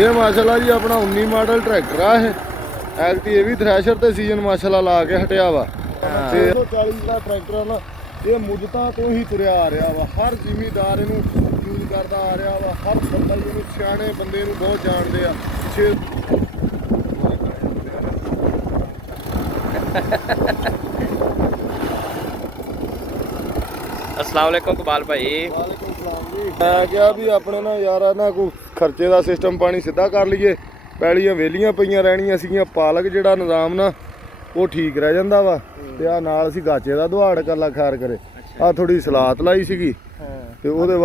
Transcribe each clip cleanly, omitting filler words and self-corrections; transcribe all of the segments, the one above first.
ਇਹ ਮਾਸ਼ਾਅੱਲਾ ਜੀ ਆਪਣਾ 19 ਮਾਡਲ ਟਰੈਕਟਰ ਆ। ਇਹ ਐਕਟੀ ਇਹ ਵੀ ਥ੍ਰੈਸ਼ਰ ਤੇ ਸੀਜ਼ਨ ਮਾਸ਼ਾਅੱਲਾ ਲਾ ਕੇ ਹਟਿਆ ਵਾ। 640 ਦਾ ਟਰੈਕਟਰ ਆ ਨਾ, ਇਹ ਮੁੱਦਤਾਂ ਤੋਂ ਹੀ ਤੁਰਿਆ ਆ ਰਿਹਾ ਵਾ। ਹਰ ਜ਼ਿਮੀਦਾਰ ਇਹਨੂੰ ਯੂਜ਼ ਕਰਦਾ ਆ ਰਿਹਾ ਵਾ। ਹਰ ਬੰਦਾ ਇਹਨੂੰ, ਸਿਆਣੇ ਬੰਦੇ ਨੂੰ ਬਹੁਤ ਜਾਣਦੇ ਆ। अस्सलाम वालेकुम कबाल भाई। ਵਾਲੇਕੁਮ ਸਲਾਮ ਜੀ। ਮੈਂ ਕਿਹਾ ਵੀ ਆਪਣੇ ਨਾਲ ਯਾਰ ਨਾ ਕੋਈ ਖਰਚੇ ਦਾ ਸਿਸਟਮ ਪਾਣੀ ਸਿੱਧਾ ਕਰ ਲਈਏ। ਪੈਲੀਆਂ ਵਿਹਲੀਆਂ ਪਈਆਂ ਰਹਿਣੀਆਂ ਸੀਗੀਆਂ। ਪਾਲਕ ਜਿਹੜਾ ਨਿਜ਼ਾਮ ਨਾ ਉਹ ਠੀਕ ਰਹਿ ਜਾਂਦਾ ਵਾ। ਤੇ ਆ ਨਾਲ ਅਸੀਂ ਗਾਚੇ ਦਾ ਦੁਹਾੜ ਕੱਲਾ ਖੈਰ ਕਰੇ ਆ ਥੋੜੀ ਸਲਾਤ ਲਾਈ ਸੀਗੀ ਤੇ ਉਹਦੇ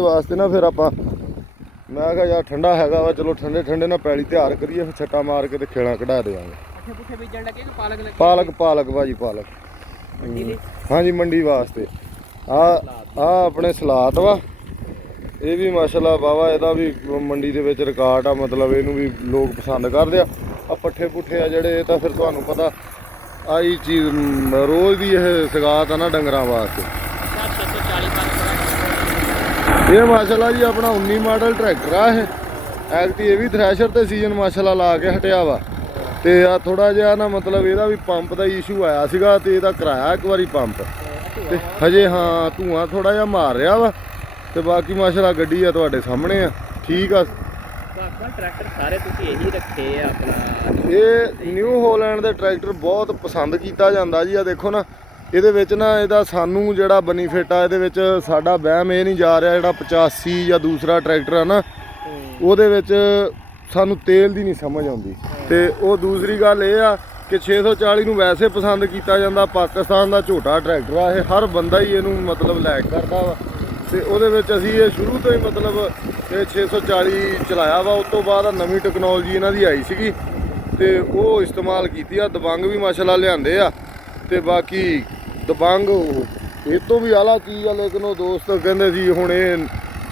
ਵਾਸਤੇ ਨਾ ਫਿਰ ਆਪਾਂ ਮੈਂ ਕਿਹਾ ਯਾਰ ਠੰਡਾ ਹੈਗਾ ਵਾ, ਚਲੋ ਠੰਡੇ ਠੰਡੇ ਨਾਲ ਪੈਲੀ ਤਿਆਰ ਕਰੀਏ, ਫਿਰ ਛੱਟਾ ਮਾਰ ਕੇ ਤੇ ਖੇਲਾਂ ਕਢਾ ਦੇਵਾਂਗੇ। ਪੱਠੇ ਪੁੱਠੇ ਬੀਜਣ ਲੱਗੇ ਕਿ ਪਾਲਕ ਲੱਗੀ? ਪਾਲਕ ਭਾਜੀ ਪਾਲਕ ਮੰਡੀ ਲਈ? ਹਾਂਜੀ ਮੰਡੀ ਵਾਸਤੇ। ਆ ਆਪਣੇ ਸਲਾਤ ਵਾ। ਇਹ ਵੀ ਮਾਸ਼ਾਅੱਲਾ ਬਾਵਾ, ਇਹਦਾ ਵੀ ਮੰਡੀ ਦੇ ਵਿੱਚ ਰਿਕਾਰਡ ਆ। ਮਤਲਬ ਇਹਨੂੰ ਵੀ ਲੋਕ ਪਸੰਦ ਕਰਦੇ ਆ। ਆ ਪੱਠੇ ਪੁੱਠੇ ਆ ਜਿਹੜੇ, ਇਹ ਤਾਂ ਫਿਰ ਤੁਹਾਨੂੰ ਪਤਾ ਆਹੀ ਚੀਜ਼ ਰੋਜ਼ ਦੀ ਇਹ ਸਗਾਤ ਆ ਨਾ ਡੰਗਰਾਂ ਵਾਸਤੇ। 640 ਇਹ ਮਾਸ਼ਾਅੱਲਾ ਜੀ ਆਪਣਾ 19 ਮਾਡਲ ਟਰੈਕਟਰ ਆ। ਇਹ ਐਕਟੀ ਇਹ ਵੀ ਥ੍ਰੈਸ਼ਰ ਤੇ ਸੀਜ਼ਨ ਮਾਸ਼ਾਅੱਲਾ ਲਾ ਕੇ ਹਟਿਆ ਵਾ। ਤੇ ਆ ਥੋੜਾ ਜਿਹਾ ਨਾ ਮਤਲਬ ਇਹਦਾ ਵੀ ਪੰਪ ਦਾ ਇਸ਼ੂ ਆਇਆ ਸੀਗਾ ਤੇ ਇਹਦਾ ਕਰਾਇਆ ਇੱਕ ਵਾਰੀ ਪੰਪ ਤੇ ਹਜੇ ਹਾਂ ਧੂਆਂ ਥੋੜਾ ਜਿਹਾ ਮਾਰ ਰਿਹਾ ਵਾ। ਤੇ ਬਾਕੀ ਮਾਸ਼ਾਅੱਲਾ ਗੱਡੀ ਆ ਤੁਹਾਡੇ ਸਾਹਮਣੇ ਆ, ਠੀਕ ਆ। ਟਰੈਕਟਰ ਸਾਰੇ ਤੁਸੀਂ ਇਹੀ ਰੱਖੇ ਆ ਆਪਣਾ? ਇਹ ਨਿਊ ਹੋਲੈਂਡ ਦੇ ਟਰੈਕਟਰ ਬਹੁਤ ਪਸੰਦ ਕੀਤਾ ਜਾਂਦਾ ਜੀ। ਆ ਦੇਖੋ ਨਾ, ਇਹਦੇ ਵਿੱਚ ਨਾ ਇਹਦਾ ਸਾਨੂੰ ਜਿਹੜਾ ਬੈਨੀਫਿਟ ਆ, ਇਹਦੇ ਵਿੱਚ ਸਾਡਾ ਵਹਿਮ ਇਹ ਨਹੀਂ ਜਾ ਰਿਹਾ। ਜਿਹੜਾ 85 ਜਾਂ ਦੂਸਰਾ ਟਰੈਕਟਰ ਆ ਨਾ, ਉਹਦੇ ਵਿੱਚ ਸਾਨੂੰ ਤੇਲ ਦੀ ਨਹੀਂ ਸਮਝ ਆਉਂਦੀ। ਤੇ ਉਹ ਦੂਸਰੀ ਗੱਲ ਇਹ ਆ ਕਿ 640 ਨੂੰ ਵੈਸੇ ਪਸੰਦ ਕੀਤਾ ਜਾਂਦਾ। ਪਾਕਿਸਤਾਨ ਦਾ ਝੋਟਾ ਟਰੈਕਟਰ ਆ ਇਹ, ਹਰ ਬੰਦਾ ਹੀ ਇਹਨੂੰ ਮਤਲਬ ਲਾਇਕ ਕਰਦਾ ਵਾ। ਤੇ ਉਹਦੇ ਵਿੱਚ ਅਸੀਂ ਇਹ ਸ਼ੁਰੂ ਤੋਂ ਹੀ ਮਤਲਬ ਇਹ 640 ਚਲਾਇਆ ਵਾ। ਉਸ ਤੋਂ ਬਾਅਦ ਨਵੀਂ ਟੈਕਨੋਲੋਜੀ ਇਹਨਾਂ ਦੀ ਆਈ ਸੀਗੀ ਤੇ ਉਹ ਇਸਤੇਮਾਲ ਕੀਤੀ ਆ। ਦਬੰਗ ਵੀ ਮਾਸ਼ਾਅੱਲਾ ਲਿਆਂਦੇ ਆ ਤੇ ਬਾਕੀ ਦਬੰਗ ਇਹ ਤੋਂ ਵੀ ਆਲਾ ਚੀਜ਼ ਆ। ਲੇਕਿਨ ਉਹ ਦੋਸਤ ਕਹਿੰਦੇ ਸੀ ਹੁਣ ਇਹ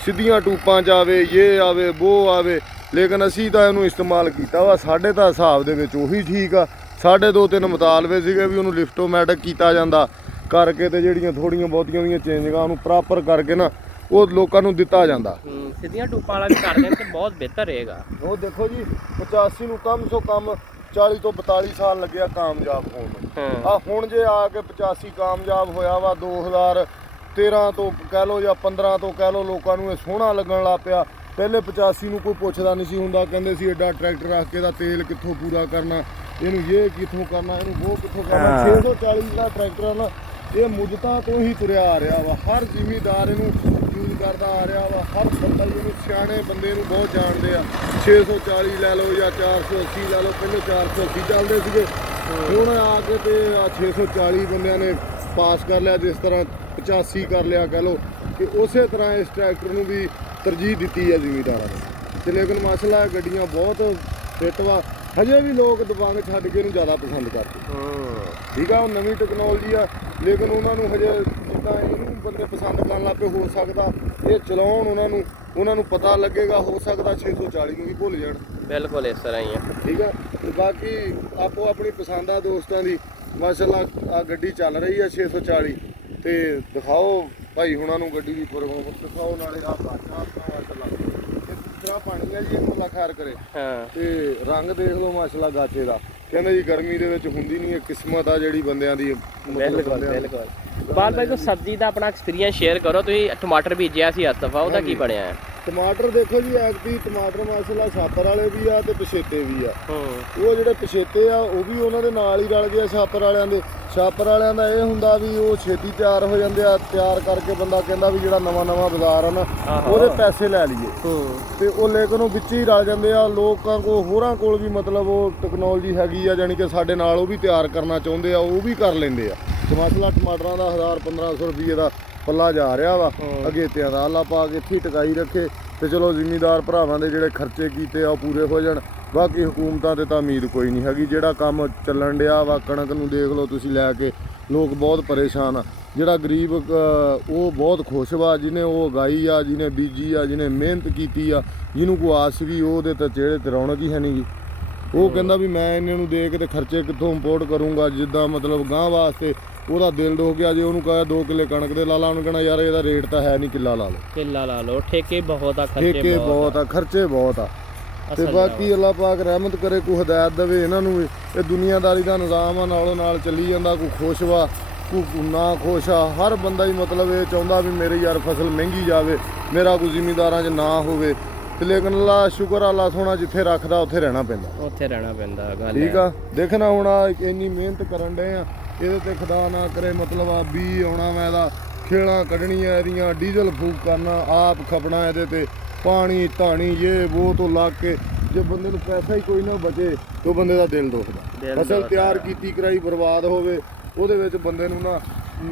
ਸਿੱਧੀਆਂ ਟੂਪਾਂ 'ਚ ਆਵੇ, ਇਹ ਆਵੇ, ਉਹ ਆਵੇ। ਲੇਕਿਨ ਅਸੀਂ ਤਾਂ ਇਹਨੂੰ ਇਸਤੇਮਾਲ ਕੀਤਾ ਵਾ। ਸਾਡੇ ਤਾਂ ਹਿਸਾਬ ਦੇ ਵਿੱਚ ਉਹੀ ਠੀਕ ਆ। ਸਾਡੇ 2-3 ਮੁਤਾਲਬੇ ਸੀਗੇ ਵੀ ਉਹਨੂੰ ਲਿਫਟੋਮੈਟਿਕ ਕੀਤਾ ਜਾਂਦਾ ਕਰਕੇ ਤੇ ਜਿਹੜੀਆਂ ਥੋੜੀਆਂ ਬਹੁਤੀਆਂ ਦੀਆਂ ਚੇਂਜਿੰਗਾਂ ਉਹਨੂੰ ਪ੍ਰੋਪਰ ਕਰਕੇ ਨਾ ਉਹ ਲੋਕਾਂ ਨੂੰ ਦਿੱਤਾ ਜਾਂਦਾ। ਸਿੱਧੀਆਂ ਟੂਪਾਂ ਵਾਲਾ ਵੀ ਕਰ ਦੇਣ ਤੇ ਬਹੁਤ ਬਿਹਤਰ ਰਹੇਗਾ। ਉਹ ਦੇਖੋ ਜੀ 85 ਨੂੰ ਕਮ ਸੋ ਕਮ 40 ਤੋਂ 42 ਸਾਲ ਲੱਗਿਆ ਕਾਮਯਾਬ ਹੋਣ ਨੂੰ। ਆ ਹੁਣ ਜੇ ਆ ਕੇ 85 ਕਾਮਯਾਬ ਹੋਇਆ ਵਾ 2013 ਤੋਂ ਕਹਿ ਲਓ ਜਾਂ 15 ਤੋਂ ਕਹਿ ਲਓ, ਲੋਕਾਂ ਨੂੰ ਇਹ ਸੋਹਣਾ ਲੱਗਣ ਲੱਗ ਪਿਆ। ਪਹਿਲੇ 85 ਨੂੰ ਕੋਈ ਪੁੱਛਦਾ ਨਹੀਂ ਸੀ ਹੁੰਦਾ। ਕਹਿੰਦੇ ਸੀ ਐਡਾ ਟਰੈਕਟਰ ਰੱਖ ਕੇ ਦਾ ਤੇਲ ਕਿੱਥੋਂ ਪੂਰਾ ਕਰਨਾ, ਇਹਨੂੰ ਇਹ ਕਿੱਥੋਂ ਕਰਨਾ, ਇਹਨੂੰ ਉਹ ਕਿੱਥੋਂ ਕਰਨਾ। 640 ਦਾ ਟਰੈਕਟਰ ਆ ਨਾ, ਇਹ ਮੁੱਦਤਾਂ ਤੋਂ ਹੀ ਤੁਰਿਆ ਆ ਰਿਹਾ ਵਾ। ਹਰ ਜ਼ਿਮੀਦਾਰ ਇਹਨੂੰ ਯੂਜ਼ ਕਰਦਾ ਆ ਰਿਹਾ ਵਾ। ਹਰ ਬੰਦਾ ਇਹਨੂੰ, ਸਿਆਣੇ ਬੰਦੇ ਨੂੰ ਬਹੁਤ ਜਾਣਦੇ ਆ। 640 ਲੈ ਲਓ ਜਾਂ 480 ਲੈ ਲਓ। ਪਹਿਲੇ 480 ਚੱਲਦੇ ਸੀਗੇ, ਹੁਣ ਆ ਕੇ ਤੇ ਆ 640 ਬੰਦਿਆਂ ਨੇ ਪਾਸ ਕਰ ਲਿਆ। ਜਿਸ ਤਰ੍ਹਾਂ 85 ਕਰ ਲਿਆ ਕਹਿ ਲਓ, ਕਿ ਉਸੇ ਤਰ੍ਹਾਂ ਇਸ ਟਰੈਕਟਰ ਨੂੰ ਵੀ ਤਰਜੀਹ ਦਿੱਤੀ ਹੈ ਜ਼ਿਮੀਦਾਰਾਂ ਨੇ। ਤੇ ਲੇਕਿਨ ਮਾਸ਼ਾਅੱਲਾ ਗੱਡੀਆਂ ਬਹੁਤ ਫਿੱਟ ਵਾ। ਹਜੇ ਵੀ ਲੋਕ ਦਬੰਗ ਛੱਡ ਕੇ ਇਹਨੂੰ ਜ਼ਿਆਦਾ ਪਸੰਦ ਕਰਦੇ। ਠੀਕ ਆ, ਉਹ ਨਵੀਂ ਟੈਕਨੋਲੋਜੀ ਆ ਲੇਕਿਨ ਉਹਨਾਂ ਨੂੰ ਹਜੇ ਜਿੱਦਾਂ ਇਹਨੂੰ ਬੰਦੇ ਪਸੰਦ ਕਰਨ ਲੱਗ ਪਏ, ਹੋ ਸਕਦਾ ਇਹ ਚਲਾਉਣ ਉਹਨਾਂ ਨੂੰ ਪਤਾ ਲੱਗੇਗਾ। ਹੋ ਸਕਦਾ 640 ਨੂੰ ਵੀ ਭੁੱਲ ਜਾਣ। ਬਿਲਕੁਲ ਇਸ ਤਰ੍ਹਾਂ ਹੀ ਆ। ਠੀਕ ਆ। ਤੇ ਬਾਕੀ ਆਪੋ ਆਪਣੀ ਪਸੰਦ ਆ ਦੋਸਤਾਂ ਦੀ। ਮਾਸ਼ਾਅੱਲਾ ਆ ਗੱਡੀ ਚੱਲ ਰਹੀ ਆ 640 ਤੇ ਦਿਖਾਓ ਭਾਈ ਹੁਣਾਂ ਨੂੰ ਗੱਡੀ ਦੀ ਪਰਫਾਰਮੈਂਸ ਦਿਖਾਓ। ਨਾਲੇ ਆ ਮਾਸ਼ਾਅੱਲਾ ਦੂਸਰਾ ਪਾਣੀ ਆ ਜੀ, ਅੱਲਾ ਖੈਰ ਕਰੇ। ਤੇ ਰੰਗ ਦੇਖ ਲਓ ਮਾਸ਼ਾਅੱਲਾ ਗਾਚੇ ਦਾ। ਕਹਿੰਦੇ ਜੀ ਗਰਮੀ ਦੇ ਵਿੱਚ ਹੁੰਦੀ ਨਹੀਂ, ਇਹ ਕਿਸਮਤ ਆ ਜਿਹੜੀ ਬੰਦਿਆਂ ਦੀ। ਬਿਲਕੁਲ ਬਾਲ ਭਾਈ ਕੋਈ ਸਬਜ਼ੀ ਦਾ ਆਪਣਾ ਐਕਸਪੀਰੀਅੰਸ ਸ਼ੇਅਰ ਕਰੋ। ਤੁਸੀਂ ਟਮਾਟਰ ਬੀਜਿਆ ਸੀ ਇਸ ਦਫਾ, ਉਹਦਾ ਕੀ ਬਣਿਆ ਹੈ? ਟਮਾਟਰ ਦੇਖੋ ਜੀ ਐਕਟੀ ਟਮਾਟਰ ਮਾਸ਼ਾਅੱਲਾ ਛਾਪਰ ਵਾਲੇ ਵੀ ਆ ਤੇ ਪਛੇਤੇ ਵੀ ਆ। ਉਹ ਜਿਹੜੇ ਪਛੇਤੇ ਆ ਉਹ ਵੀ ਉਹਨਾਂ ਦੇ ਨਾਲ ਹੀ ਰਲ ਗਏ ਛਾਪਰ ਵਾਲਿਆਂ ਦੇ। ਛਾਪਰ ਵਾਲਿਆਂ ਦਾ ਇਹ ਹੁੰਦਾ ਵੀ ਉਹ ਛੇਤੀ ਤਿਆਰ ਹੋ ਜਾਂਦੇ ਆ। ਤਿਆਰ ਕਰਕੇ ਬੰਦਾ ਕਹਿੰਦਾ ਵੀ ਜਿਹੜਾ ਨਵਾਂ ਬਾਜ਼ਾਰ ਆ ਨਾ ਉਹਦੇ ਪੈਸੇ ਲੈ ਲਈਏ ਤੇ ਉਹ ਲੇਕਿਨ ਉਹ ਵਿੱਚ ਹੀ ਰਲ ਜਾਂਦੇ ਆ। ਲੋਕਾਂ ਕੋਲ ਹੋਰਾਂ ਕੋਲ ਵੀ ਮਤਲਬ ਉਹ ਟੈਕਨੋਲੋਜੀ ਹੈਗੀ ਆ, ਜਾਣੀ ਕਿ ਸਾਡੇ ਨਾਲ ਉਹ ਵੀ ਤਿਆਰ ਕਰਨਾ ਚਾਹੁੰਦੇ ਆ, ਉਹ ਵੀ ਕਰ ਲੈਂਦੇ ਆ। ਮਾਸ਼ਾਅੱਲਾ ਟਮਾਟਰਾਂ ਦਾ 1000-1500 ਰੁਪਏ ਦਾ ਪੱਲਾ ਜਾ ਰਿਹਾ ਵਾ। ਅਗੇਤਿਆਂ ਦਾ ਅੱਲਾ ਪਾ ਕੇ ਇੱਥੇ ਟਿਕਾਈ ਰੱਖੇ ਤੇ ਚਲੋ ਜ਼ਿਮੀਦਾਰ ਭਰਾਵਾਂ ਦੇ ਜਿਹੜੇ ਖਰਚੇ ਕੀਤੇ ਆ ਉਹ ਪੂਰੇ ਹੋ ਜਾਣ। ਬਾਕੀ ਹੁਕੂਮਤਾਂ ਤੇ ਤਾਂ ਉਮੀਦ ਕੋਈ ਨਹੀਂ ਹੈਗੀ। ਜਿਹੜਾ ਕੰਮ ਚੱਲਣ ਡਿਆ ਵਾ, ਕਣਕ ਨੂੰ ਦੇਖ ਲਓ ਤੁਸੀਂ ਲੈ ਕੇ, ਲੋਕ ਬਹੁਤ ਪਰੇਸ਼ਾਨ ਆ। ਜਿਹੜਾ ਗਰੀਬ ਉਹ ਬਹੁਤ ਖੁਸ਼ ਵਾ, ਜਿਹਨੇ ਉਹ ਉਗਾਈ ਆ, ਜਿਹਨੇ ਬੀਜੀ ਆ, ਜਿਹਨੇ ਮਿਹਨਤ ਕੀਤੀ ਆ, ਜਿਹਨੂੰ ਕੋਈ ਆਸ ਸੀਗੀ ਉਹਦੇ ਤਾਂ ਚਿਹਰੇ ਤੇ ਰੌਣਕ ਹੀ ਹੈ ਨਹੀਂ ਗੀ। ਉਹ ਕਹਿੰਦਾ ਵੀ ਮੈਂ ਇਹਨਾਂ ਨੂੰ ਦੇ ਕੇ ਤੇ ਖਰਚੇ ਕਿੱਥੋਂ ਇੰਪੋਰਟ ਕਰੂੰਗਾ। ਜਿੱਦਾਂ ਮਤਲਬ ਗਾਂ ਵਾਸਤੇ ਉਹਦਾ ਦਿਲ ਦੁਖ ਗਿਆ। ਜੇ ਉਹਨੂੰ ਕਹੇ 2 ਕਿੱਲੇ ਕਣਕ ਦੇ ਲਾ ਲਾ, ਉਹਨੂੰ ਕਹਿਣਾ ਯਾਰ ਇਹਦਾ ਰੇਟ ਤਾਂ ਹੈ ਨਹੀਂ, ਕਿੱਲਾ ਲਾ ਲਓ। ਕਿੱਲਾ ਲਾ ਲਓ, ਠੇਕੇ ਬਹੁਤ ਆ, ਖਰਚੇ ਠੇਕੇ ਬਹੁਤ ਆ, ਖਰਚੇ ਬਹੁਤ ਆ। ਤੇ ਬਾਕੀ ਅੱਲਾਹ ਪਾਕ ਰਹਿਮਤ ਕਰੇ, ਕੋਈ ਹਦਾਇਤ ਦੇਵੇ ਇਹਨਾਂ ਨੂੰ ਵੀ। ਇਹ ਦੁਨੀਆਦਾਰੀ ਦਾ ਨਿਜ਼ਾਮ ਆ, ਨਾਲੋਂ ਨਾਲ ਚੱਲੀ ਜਾਂਦਾ। ਕੋਈ ਖੁਸ਼ ਵਾ, ਕੋਈ ਨਾ ਖੁਸ਼ ਆ। ਹਰ ਬੰਦਾ ਹੀ ਮਤਲਬ ਇਹ ਚਾਹੁੰਦਾ ਵੀ ਮੇਰੀ ਯਾਰ ਫਸਲ ਮਹਿੰਗੀ ਜਾਵੇ, ਮੇਰਾ ਕੋਈ ਜ਼ਿਮੀਂਦਾਰਾਂ 'ਚ ਨਾ ਹੋਵੇ। ਤੇ ਲੇਕਿਨ ਅੱਲਾ ਸ਼ੁਕਰ ਅੱਲਾ ਸੋਹਣਾ, ਜਿੱਥੇ ਰੱਖਦਾ ਉੱਥੇ ਰਹਿਣਾ ਪੈਂਦਾ, ਉੱਥੇ ਰਹਿਣਾ ਪੈਂਦਾ। ਗੱਲ ਠੀਕ ਆ। ਦੇਖਣਾ ਹੁਣ ਆ ਇੰਨੀ ਮਿਹਨਤ ਕਰਨ ਡਏ ਆ, ਇਹਦੇ ਤੇ ਖੁਦਾ ਨਾ ਕਰੇ ਮਤਲਬ ਆ ਬੀ ਆਉਣਾ ਵਾ, ਇਹਦਾ ਖੇਲਾਂ ਕੱਢਣੀਆਂ, ਇਹਦੀਆਂ ਡੀਜ਼ਲ ਫੂਕ ਕਰਨਾ, ਆਪ ਖਪਣਾ ਇਹਦੇ ਤੇ, ਪਾਣੀ ਧਾਣੀ ਇਹ ਉਹ ਤੋਂ ਲੱਗ ਕੇ। ਜੇ ਬੰਦੇ ਨੂੰ ਪੈਸਾ ਹੀ ਕੋਈ ਨਾ ਬਚੇ ਤਾਂ ਬੰਦੇ ਦਾ ਦਿਲ ਦੁਖਦਾ। ਫਸਲ ਤਿਆਰ ਕੀਤੀ ਕਰਾਈ ਬਰਬਾਦ ਹੋਵੇ, ਉਹਦੇ ਵਿੱਚ ਬੰਦੇ ਨੂੰ ਨਾ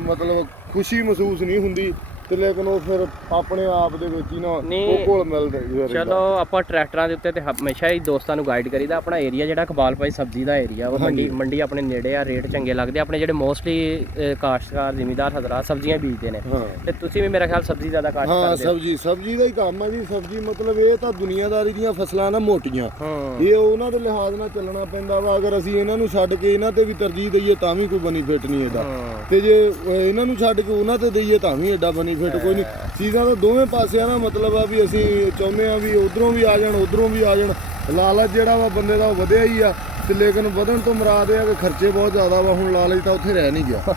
ਮਤਲਬ ਖੁਸ਼ੀ ਮਹਿਸੂਸ ਨਹੀਂ ਹੁੰਦੀ। ਤੇ ਲੇਕਿਨ ਉਹ ਫਿਰ ਆਪਣੇ ਆਪ ਦੇ ਵਿੱਚ ਹੀ ਨਾ ਉਹ ਕੋਲ ਮਿਲਦਾ। ਚਲੋ ਆਪਾਂ ਟਰੈਕਟਰਾਂ ਦੇ ਉੱਤੇ ਤੇ ਹਮੇਸ਼ਾ ਹੀ ਦੋਸਤਾਂ ਨੂੰ ਗਾਈਡ ਕਰੀਦਾ। ਆਪਣਾ ਏਰੀਆ ਜਿਹੜਾ ਇਕਬਾਲ ਭਾਈ ਸਬਜ਼ੀ ਦਾ ਏਰੀਆ ਵਾ, ਮੰਡੀ ਆਪਣੇ ਨੇੜੇ ਆ, ਰੇਟ ਚੰਗੇ ਲੱਗਦੇ। ਆਪਣੇ ਜਿਹੜੇ ਮੋਸਟਲੀ ਕਾਸ਼ਤਕਾਰ ਜ਼ਿਮੀਂਦਾਰ ਹਜ਼ਰਾਤ ਸਬਜ਼ੀਆਂ ਬੀਜਦੇ ਨੇ, ਤੇ ਤੁਸੀਂ ਵੀ ਮੇਰਾ ਖਿਆਲ ਸਬਜ਼ੀ ਜ਼ਿਆਦਾ ਕਾਸ਼ਤ ਕਰਦੇ ਹੋ। ਸਬਜ਼ੀ ਦਾ ਹੀ ਕੰਮ ਹੈ ਜੀ। ਸਬਜ਼ੀ ਮਤਲਬ ਇਹ ਤਾਂ ਦੁਨੀਆਦਾਰੀ ਦੀਆਂ ਫਸਲਾਂ ਨਾ ਮੋਟੀਆਂ, ਇਹ ਉਹਨਾਂ ਦੇ ਲਿਹਾਜ਼ ਨਾਲ ਚੱਲਣਾ ਪੈਂਦਾ ਵਾ। ਅਗਰ ਅਸੀਂ ਇਹਨਾਂ ਨੂੰ ਛੱਡ ਕੇ ਇਹਨਾਂ ਤੇ ਵੀ ਤਰਜੀਹ ਦਈਏ ਤਾਂ ਵੀ ਕੋਈ ਬੈਨੀਫਿਟ ਨਹੀਂ ਇਹਦਾ, ਤੇ ਜੇ ਇਹਨਾਂ ਨੂੰ ਛੱਡ ਕੇ ਉਹਨਾਂ ਤੇ ਦਈਏ ਤਾਂ ਵੀ ਐਡਾ ਬੈਨੀਫਿਟ ਕੋਈ ਨਹੀਂ। ਚੀਜ਼ਾਂ ਤਾਂ ਦੋਵੇਂ ਪਾਸਿਆਂ ਦਾ ਮਤਲਬ ਆ ਵੀ ਅਸੀਂ ਚਾਹੁੰਦੇ ਆ ਵੀ ਉਧਰੋਂ ਵੀ ਆ ਜਾਣ, ਉਧਰੋਂ ਵੀ ਆ ਜਾਣ। ਲਾਲਚ ਜਿਹੜਾ ਵਾ ਬੰਦੇ ਦਾ ਉਹ ਵਧਿਆ ਹੀ ਆ, ਤੇ ਲੇਕਿਨ ਵਧਣ ਤੋਂ ਮੁਰਾਦ ਇਹ ਆ ਕਿ ਖਰਚੇ ਬਹੁਤ ਜ਼ਿਆਦਾ ਵਾ। ਹੁਣ ਲਾਲਚ ਤਾਂ ਉੱਥੇ ਰਹਿ ਨਹੀਂ ਗਿਆ।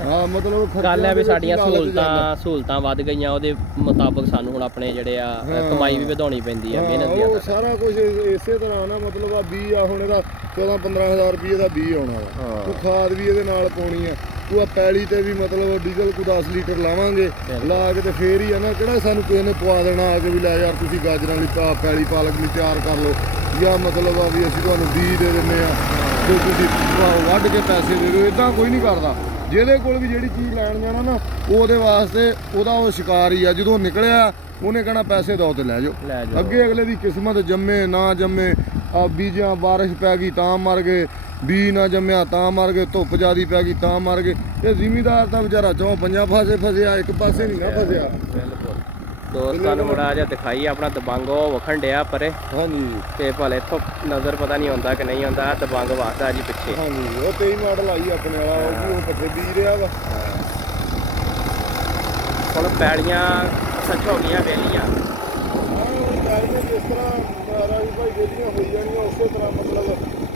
ਹਾਂ ਮਤਲਬ ਗੱਲ ਹੈ ਵੀ ਸਾਡੀਆਂ ਸਹੂਲਤਾਂ ਵੱਧ ਗਈਆਂ, ਉਹਦੇ ਮੁਤਾਬਕ ਸਾਨੂੰ ਹੁਣ ਆਪਣੇ ਜਿਹੜੇ ਆ ਕਮਾਈ ਵੀ ਵਧਾਉਣੀ ਪੈਂਦੀ ਆ, ਮਿਹਨਤ ਜ਼ਿਆਦਾ। ਸਾਰਾ ਕੁਝ ਇਸੇ ਤਰ੍ਹਾਂ ਨਾ ਮਤਲਬ ਆ ਬੀ ਆ, ਹੁਣ ਇਹਦਾ 14-15 ਹਜ਼ਾਰ ਰੁਪਏ ਦਾ ਬੀ ਆਉਣਾ ਵਾ। ਉਹ ਖਾਦ ਵੀ ਇਹਦੇ ਨਾਲ ਪਾਉਣੀ ਆ। ਉਹ ਆ ਪੈਲੀ ਤੇ ਵੀ ਮਤਲਬ ਡੀਜ਼ਲ ਕੋ 10 ਲੀਟਰ ਲਾਵਾਂਗੇ, ਲਾ ਕੇ ਤੇ ਫੇਰ ਹੀ ਆ ਨਾ। ਕਿਹੜਾ ਸਾਨੂੰ ਕਿਸੇ ਨੇ ਪਵਾ ਦੇਣਾ ਆ ਕੇ ਵੀ ਲੈ ਯਾਰ ਤੁਸੀਂ ਗਾਜਰਾਂ ਲਈ ਪੈਲੀ ਪਾਲਕ ਲਈ ਤਿਆਰ ਕਰ ਲਓ, ਜਾਂ ਮਤਲਬ ਆ ਵੀ ਅਸੀਂ ਤੁਹਾਨੂੰ ਬੀਜ ਦੇ ਦਿੰਦੇ ਆ ਤੇ ਤੁਸੀਂ ਵੱਢ ਕੇ ਪੈਸੇ ਦੇ ਦਿਓ। ਇਦਾਂ ਕੋਈ ਨਹੀਂ ਕਰਦਾ। ਜਿਹਦੇ ਕੋਲ ਵੀ ਜਿਹੜੀ ਚੀਜ਼ ਲੈਣ ਜਾਣਾ ਨਾ, ਉਹਦੇ ਵਾਸਤੇ ਉਹਦਾ ਉਹ ਸ਼ਿਕਾਰ ਹੀ ਆ। ਜਦੋਂ ਨਿਕਲਿਆ ਉਹਨੇ ਕਹਿਣਾ ਪੈਸੇ ਦਿਓ ਤੇ ਲੈ ਜਾਓ। ਅੱਗੇ ਅਗਲੇ ਦੀ ਕਿਸਮਤ ਜੰਮੇ ਨਾ ਜੰਮੇ, ਆ ਬੀਜਾਂ ਬਾਰਿਸ਼ ਪੈ ਗਈ ਤਾਂ ਮਰ ਗਏ, ਬੀ ਨਾ ਜੰਮਿਆ ਤਾਂ ਮਰ ਗਏ, ਧੁੱਪ ਜ਼ਿਆਦੀ ਪੈ ਗਈ ਤਾਂ ਮਰ ਗਏ। ਇਹ ਜ਼ਿਮੀਂਦਾਰ ਤਾਂ ਵਿਚਾਰਾ 4-5 ਪਾਸੇ ਫਸਿਆ, ਇੱਕ ਪਾਸੇ ਨਹੀਂ ਨਾ ਫਸਿਆ। ਦੋਸਤਾਂ ਨੂੰ ਮੁੜਾ ਜਿਹਾ ਦਿਖਾਈ ਆਪਣਾ ਦਬੰਗ ਉਹ ਵਖਣ ਡਿਆ ਪਰੇ। ਹਾਂਜੀ, ਤੇ ਭਲੇ ਇੱਥੋਂ ਨਜ਼ਰ ਪਤਾ ਨਹੀਂ ਆਉਂਦਾ ਕਿ ਨਹੀਂ ਆਉਂਦਾ। ਦਬੰਗ ਵਾਸਤਾ ਜੀ ਪਿੱਛੇ। ਹਾਂਜੀ, ਉਹ 23 ਮਾਡਲ ਆਈ ਆਪਣੇ ਵਾਲਾ, ਉਹ ਪੱਠੇ ਬੀਜ ਰਿਹਾ ਵਾ। ਹੁਣ ਪੈੜੀਆਂ ਸੱਚ ਹੋ ਗਈਆਂ ਵੇਲੀਆਂ। ਜਿਸ ਤਰ੍ਹਾਂ ਰਾਜੀ ਭਾਈ ਵੇਲੀਆਂ ਹੋਈ ਜਾਣੀਆਂ, ਉਸੇ ਤਰ੍ਹਾਂ ਮਤਲਬ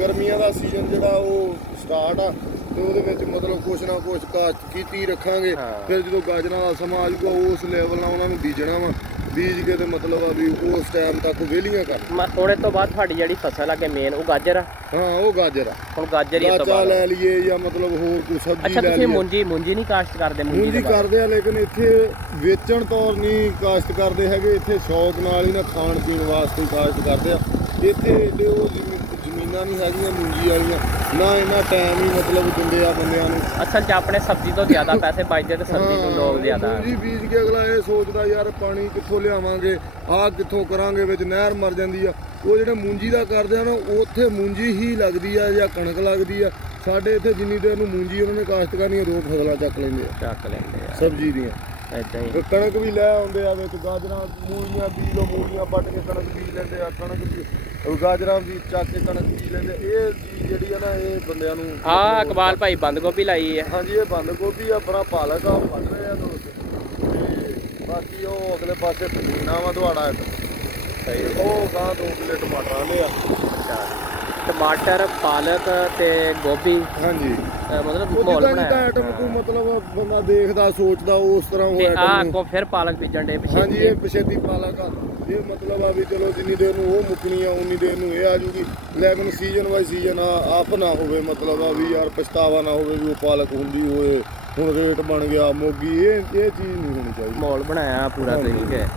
ਗਰਮੀਆਂ ਦਾ ਸੀਜ਼ਨ ਜਿਹੜਾ ਉਹ ਸਟਾਰਟ ਆ, ਤੇ ਉਹਦੇ ਵਿੱਚ ਮਤਲਬ ਕੁਛ ਨਾ ਕੁਛ ਕਾਸ਼ਤ ਕੀਤੀ ਰੱਖਾਂਗੇ। ਫਿਰ ਜਦੋਂ ਗਾਜਰਾਂ ਦਾ ਸਮਾਂ ਆ ਜਾਊਗਾ, ਉਸ ਲੈਵਲ ਨਾਲ ਉਹਨਾਂ ਨੂੰ ਬੀਜਣਾ ਵਾ। ਬੀਜ ਕੇ ਤੇ ਮਤਲਬ ਆ ਵੀ ਉਸ ਟਾਈਮ ਤੱਕ ਵੇਲੀਆਂ ਕਰ। ਥੋੜੇ ਤੋਂ ਬਾਅਦ ਤੁਹਾਡੀ ਜਿਹੜੀ ਫਸਲ ਆ ਕਿ ਮੇਨ ਉਹ ਗਾਜਰ ਆ। ਹਾਂ, ਉਹ ਗਾਜਰ ਆ। ਹੁਣ ਗਾਜਰ ਹੀ ਗਾਜਰ ਲੈ ਲਈਏ ਜਾਂ ਮਤਲਬ ਹੋਰ ਕੋਈ ਸਬਜ਼ੀ ਲੈ ਲਈਏ। ਅੱਛਾ, ਤੁਸੀਂ ਮੂੰਜੀ ਨਹੀਂ ਕਾਸ਼ਤ ਕਰਦੇ? ਮੂੰਜੀ ਕਰਦੇ ਆ, ਲੇਕਿਨ ਇੱਥੇ ਵੇਚਣ ਤੌਰ ਨਹੀਂ ਕਾਸ਼ਤ ਕਰਦੇ ਹੈਗੇ। ਇੱਥੇ ਸ਼ੌਕ ਨਾਲ ਹੀ ਨਾ ਖਾਣ ਪੀਣ ਵਾਸਤੇ ਕਾਸ਼ਤ ਕਰਦੇ ਆ। ਇੱਥੇ ਏਡੇ ਉਹ ਜ਼ਮੀਨਾਂ ਨਹੀਂ ਹੈਗੀਆਂ ਮੂੰਜੀ ਵਾਲੀਆਂ, ਨਾ ਇਹਨਾਂ ਟਾਈਮ ਹੀ ਮਤਲਬ ਦਿੰਦੇ ਆ ਬੰਦਿਆਂ ਨੂੰ। ਅਸਲ 'ਚ ਆਪਣੇ ਸਬਜ਼ੀ ਤੋਂ ਜ਼ਿਆਦਾ ਪੈਸੇ ਬਚਦੇ ਤੇ ਸਬਜ਼ੀ ਤੋਂ ਲੋਕ ਜ਼ਿਆਦਾ। ਮੂੰਜੀ ਬੀਜ ਕੇ ਅਗਲਾ ਇਹ ਸੋਚਦਾ ਯਾਰ ਪਾਣੀ ਕਿੱਥੋਂ ਲਿਆਵਾਂਗੇ, ਆਹ ਕਿੱਥੋਂ ਕਰਾਂਗੇ, ਵਿੱਚ ਨਹਿਰ ਮਰ ਜਾਂਦੀ ਆ। ਉਹ ਜਿਹੜੇ ਮੂੰਜੀ ਦਾ ਕਰਦੇ ਆ ਨਾ, ਉੱਥੇ ਮੂੰਜੀ ਹੀ ਲੱਗਦੀ ਆ ਜਾਂ ਕਣਕ ਲੱਗਦੀ ਆ। ਸਾਡੇ ਇੱਥੇ ਜਿੰਨੀ ਦੇਰ ਨੂੰ ਮੂੰਜੀ ਉਹਨਾਂ ਨੇ ਕਾਸ਼ਤ ਕਰਨੀ, ਰੋਕ ਫਸਲਾਂ ਚੱਕ ਲੈਂਦੇ ਆ ਸਬਜ਼ੀ ਦੀਆਂ। ਏਦਾਂ ਹੀ ਕਣਕ ਵੀ ਲੈ ਆਉਂਦੇ ਆ, ਵਿੱਚ ਗਾਜਰਾਂ ਮੂਲੀਆਂ ਬੀਜ ਲਓ, ਮੂਲੀਆਂ ਵੱਢ ਕੇ ਕਣਕ ਬੀਜ ਲੈਂਦੇ ਆ। ਕਣਕ ਵੀ ਗਾਜਰਾਂ ਵੀ ਚੱਕ ਕੇ ਕਣਕ ਬੀਜ ਲੈਂਦੇ। ਇਹ ਚੀਜ਼ ਜਿਹੜੀ ਆ ਨਾ, ਇਹ ਬੰਦਿਆਂ ਨੂੰ ਇਕਬਾਲ ਭਾਈ ਬੰਦ ਗੋਭੀ ਲਾਈ ਹੈ। ਹਾਂਜੀ, ਇਹ ਬੰਦ ਗੋਭੀ ਆਪਣਾ ਪਾਲਕ ਆ, ਵੱਢ ਰਹੇ ਆ ਦੋਸਤ। ਤੇ ਬਾਕੀ ਉਹ ਅਗਲੇ ਪਾਸੇ ਪੁਦੀਨਾ ਵਾ ਤੁਹਾਡਾ, ਉਹ ਗਾਂ 2 ਕਿੱਲੇ ਟਮਾਟਰ ਆਉਂਦੇ ਆ। ਟਮਾਟਰ, ਪਾਲਕ ਤੇ ਗੋਭੀ। ਹਾਂਜੀ, ਮਤਲਬ ਮਾਹੌਲ ਬਣਾਇਆ ਆਈਟਮ ਕੋਈ ਮਤਲਬ ਬੰਦਾ ਦੇਖਦਾ ਸੋਚਦਾ ਉਸ ਤਰ੍ਹਾਂ ਉਹ ਆਈਟਮ ਨੂੰ। ਫਿਰ ਪਾਲਕ ਬੀਜਣ ਦੇ ਪਿੱਛੇ। ਹਾਂਜੀ, ਇਹ ਪਛੇਤੀ ਪਾਲਕ ਆ। ਇਹ ਮਤਲਬ ਆ ਵੀ ਚਲੋ ਜਿੰਨੀ ਦੇਰ ਨੂੰ ਉਹ ਮੁੱਕਣੀ ਆ ਉਨੀ ਦੇਰ ਨੂੰ ਇਹ ਆ ਜੂਗੀ। ਲੇਕਿਨ ਸੀਜ਼ਨ ਬਾਈ ਸੀਜ਼ਨ ਆਫ ਨਾ ਹੋਵੇ, ਮਤਲਬ ਆ ਵੀ ਯਾਰ ਪਛਤਾਵਾ ਨਾ ਹੋਵੇ ਵੀ ਉਹ ਪਾਲਕ ਹੁੰਦੀ ਹੋਏ ਹੁਣ ਰੇਟ ਬਣ ਗਿਆ ਮੋਗੀ। ਇਹ ਚੀਜ਼ ਨਹੀਂ ਹੋਣੀ ਚਾਹੀਦੀ। ਮਾਹੌਲ ਬਣਾਇਆ ਪੂਰਾ, ਠੀਕ ਹੈ।